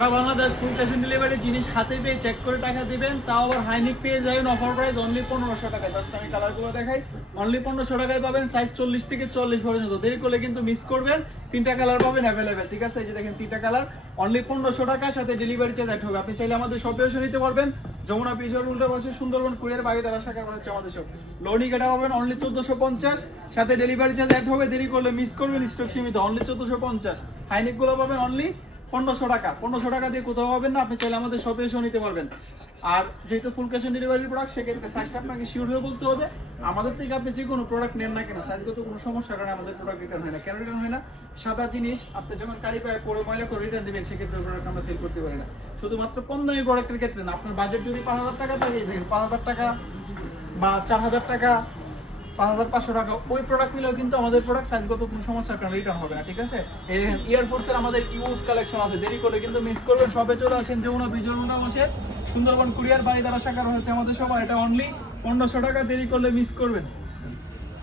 Sara Bangladesh full cash on delivery জিনিস হাতে পেয়ে চেক করে টাকা দিবেন, তাও আবার হাইনিক পেয়ে যাবেন অফার প্রাইস অনলি 1500 টাকায়। জাস্ট আমি কালারগুলো দেখাই, অনলি 1500 টাকায় পাবেন সাইজ 40 থেকে 40 পর্যন্ত। দেরি করলে কিন্তু মিস করবেন, তিনটা কালার পাবেন অ্যাভেলেবেল, ঠিক আছে? এই যে দেখেন তিনটা কালার অনলি 1500 টাকার সাথে ডেলিভারি চার্জ অ্যাড হবে। আপনি চাইলে আমাদের শপে এসে নিতে পারবেন। যমুনা পিজর উল্টা পাশে সুন্দরবন কুরিয়ার বাড়ি দ্বারা শাখা হচ্ছে আমাদের শপ। লোনি কাটা পাবেন অনলি 1450, সাথে ডেলিভারি চার্জ অ্যাড হবে। দেরি করলে মিস করবেন, স্টক সীমিত, অনলি 1450। হাইনিক গুলো পাবেন অনলি 1500 টাকা। 1500 টাকা দিয়ে কোথাও পাবেন না, আপনি চাইলে আমাদের শপে এসেও নিতে পারবেন। আর যেহেতু ফুল ক্যাশ অন ডেলিভারি প্রোডাক্ট, সেক্ষেত্রে সাইজটা আপনাকে শিওর হয়ে বলতে হবে। আমাদের থেকে আপনি যে কোনো প্রোডাক্ট নেন না কেন, সাইজগত কোনো সমস্যার কারণে আমাদের প্রোডাক্ট রিটার্ন হয় না। কেন রিটার্ন হয় না? সাদা জিনিস আপনি যখন কালি পায়ে পরে ময়লা করে রিটার্ন দিবেন, সেক্ষেত্রে প্রোডাক্ট আমরা সেল করতে পারি না। শুধুমাত্র কম দামি প্রোডাক্টের ক্ষেত্রে না, আপনার বাজেট যদি 5000 টাকা থাকে, দেখেন 5000 টাকা বা 4000 টাকা, 5500 টাকা, ওই প্রোডাক্ট নিলেও কিন্তু আমাদের প্রোডাক্ট সাইজগত কোনো সমস্যার কারণে রিটার্ন হবে না, ঠিক আছে? এই দেখেন এয়ারফোর্সের আমাদের ইউজ কালেকশন আছে। দেরি করে কিন্তু মিস করবেন, সবে চলে আসেন যমুনা বিজয় বসে সুন্দরবন কুরিয়ার বাড়ি দ্বারা শাখা হচ্ছে আমাদের সবাই। এটা অনলি 1500 টাকা, দেরি করলে মিস করবেন।